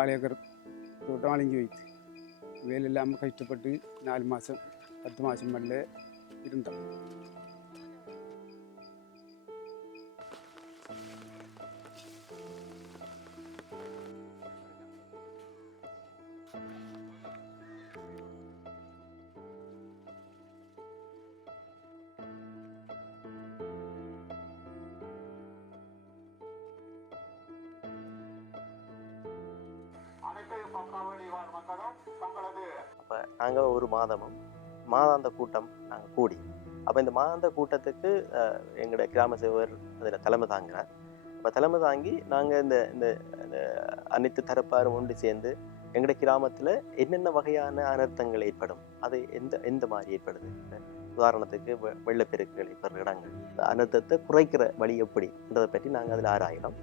4 acre தோட்டம் அழிஞ்சு வைத்து வேலை இல்லாமல் கஷ்டப்பட்டு 4 மாதம் 10 மாதம் மேலே இருந்தோம். அப்போ நாங்கள் ஒரு மாதாந்த கூட்டம் நாங்கள் கூடி அப்போ இந்த மாதாந்த கூட்டத்துக்கு எங்களோட கிராம சேவர் அதில் தலைமை தாங்கினார். அப்போ தலைமை தாங்கி நாங்கள் இந்த அனைத்து தரப்பாரும் ஒன்று சேர்ந்து எங்களோட கிராமத்தில் என்னென்ன வகையான அனர்த்தங்கள் ஏற்படும், அது எந்த மாதிரி ஏற்படுது, உதாரணத்துக்கு வெள்ளப்பெருக்குகள் ஏற்படுற இடங்கள், அனர்த்தத்தை குறைக்கிற வழி எப்படின்றதை பற்றி நாங்கள் அதில் ஆராயினோம்.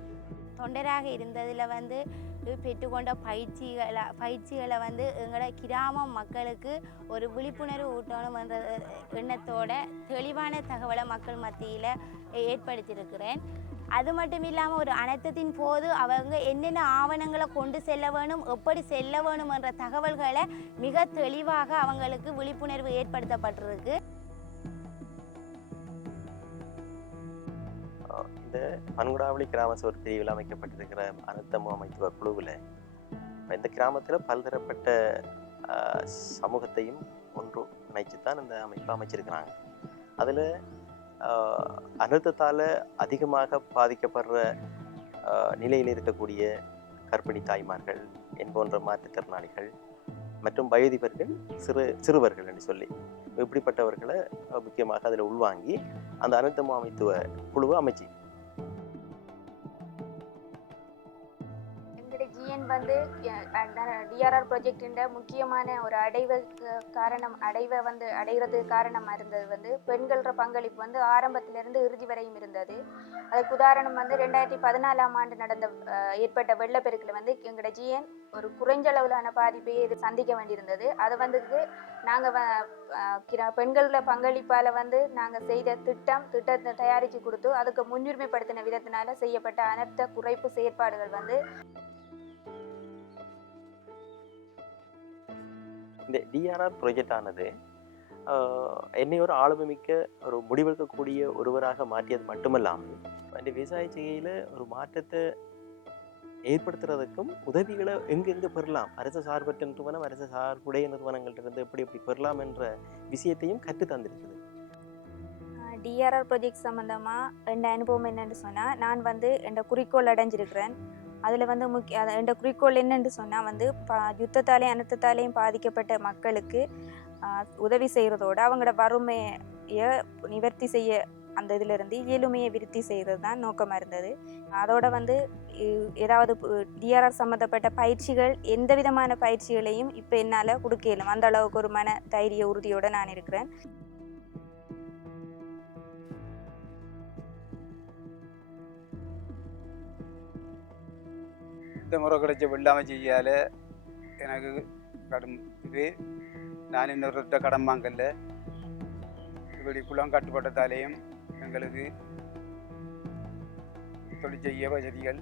தொண்டராக இருந்ததில் பெற்றுக்கொண்ட பயிற்சிகளை எங்களோட கிராம மக்களுக்கு ஒரு விழிப்புணர்வு ஊட்டணும் என்ற எண்ணத்தோட தெளிவான தகவலை மக்கள் மத்தியில் ஏற்படுத்தியிருக்கிறேன். அது மட்டும் இல்லாமல் ஒரு அனர்த்தத்தின் போது அவங்க என்னென்ன ஆவணங்களை கொண்டு செல்ல வேணும், எப்படி செல்ல வேணும் என்ற தகவல்களை மிக தெளிவாக அவங்களுக்கு விழிப்புணர்வு ஏற்படுத்தப்பட்டிருக்கு. இந்த பன்குடாவளி கிராம சேவர் பிரிவில் அமைக்கப்பட்டிருக்கிற அனர்த்த முகாமைத்துவ குழுவில் இந்த கிராமத்தில் பல்தரப்பட்ட சமூகத்தையும் ஒன்று இணைச்சு தான் இந்த அமைப்பை அமைச்சிருக்கிறாங்க. அதில் அனர்த்தத்தால் அதிகமாக பாதிக்கப்படுற நிலையில் இருக்கக்கூடிய கர்ப்பிணி தாய்மார்கள் என்போன்ற மாற்றுத்திறனாளிகள் மற்றும் வயதிபர்கள் சிறுவர்கள் என்று சொல்லி இப்படிப்பட்டவர்களை முக்கியமாக அதில் உள்வாங்கி அந்த அனர்த்த முகாமைத்துவ குழுவை அமைச்சு டிஆர்ஆர் ப்ராஜெக்டின் முக்கியமான ஒரு அடைகிறதுக்கு காரணமாக இருந்தது பெண்கள பங்களிப்பு ஆரம்பத்திலிருந்து இறுதி வரையும் இருந்தது. அதுக்கு உதாரணம் 2014ஆம் ஆண்டு ஏற்பட்ட வெள்ளப்பெருக்கில் எங்களோட ஜிஎன் ஒரு குறைஞ்சளவிலான பாதிப்பை இது சந்திக்க வேண்டியிருந்தது. அதை நாங்கள் பெண்கள பங்களிப்பால் நாங்கள் செய்த திட்டத்தை தயாரித்து கொடுத்து அதுக்கு முன்னுரிமைப்படுத்தின விதத்தினால செய்யப்பட்ட அனர்த்த குறைப்பு செயற்பாடுகள் இந்த டிஆர்ஆர் ப்ராஜெக்ட் ஆனது என்னை ஒரு ஆளுமைமிக்க ஒரு முடிவெடுக்கக்கூடிய ஒருவராக மாற்றியது மட்டுமல்லாமல் இந்த விவசாய செய்கையில் ஒரு மாற்றத்தை ஏற்படுத்துறதுக்கும் உதவிகளை எங்கெங்கே பெறலாம், அரசு சார்பற்ற நிறுவனம் அரசு சார்புடைய நிறுவனங்கள்டிருந்து எப்படி பெறலாம் என்ற விஷயத்தையும் கற்று தந்திருக்குது. டிஆர்ஆர் ப்ராஜெக்ட் சம்மந்தமாக என் அனுபவம் என்னென்னு சொன்னால், நான் என் குறிக்கோள் அடைஞ்சிருக்கிறேன். அதில் என் குறிக்கோள் என்னென்னு சொன்னால் யுத்தத்தாலேயும் அனர்த்தத்தாலேயும் பாதிக்கப்பட்ட மக்களுக்கு உதவி செய்கிறதோடு அவங்களோட வறுமையை நிவர்த்தி செய்ய அந்த இதிலிருந்து இயலுமையை விருத்தி செய்கிறது தான் நோக்கமாக இருந்தது. அதோட ஏதாவது டிஆர்ஆர் சம்மந்தப்பட்ட பயிற்சிகள் எந்த விதமான பயிற்சிகளையும் இப்போ என்னால் கொடுக்க இயலும். அந்த அளவுக்கு ஒரு மன தைரிய உறுதியோடு நான் இருக்கிறேன். இந்த முறை கிடைச்ச வெள்ளாமை செய்யால் எனக்கு கடும் நான் இன்னொருத்த கடன் வாங்கல. இப்படி குளம் கட்டுப்பட்டதாலேயும் எங்களுக்கு தொழில் செய்ய வசதிகள்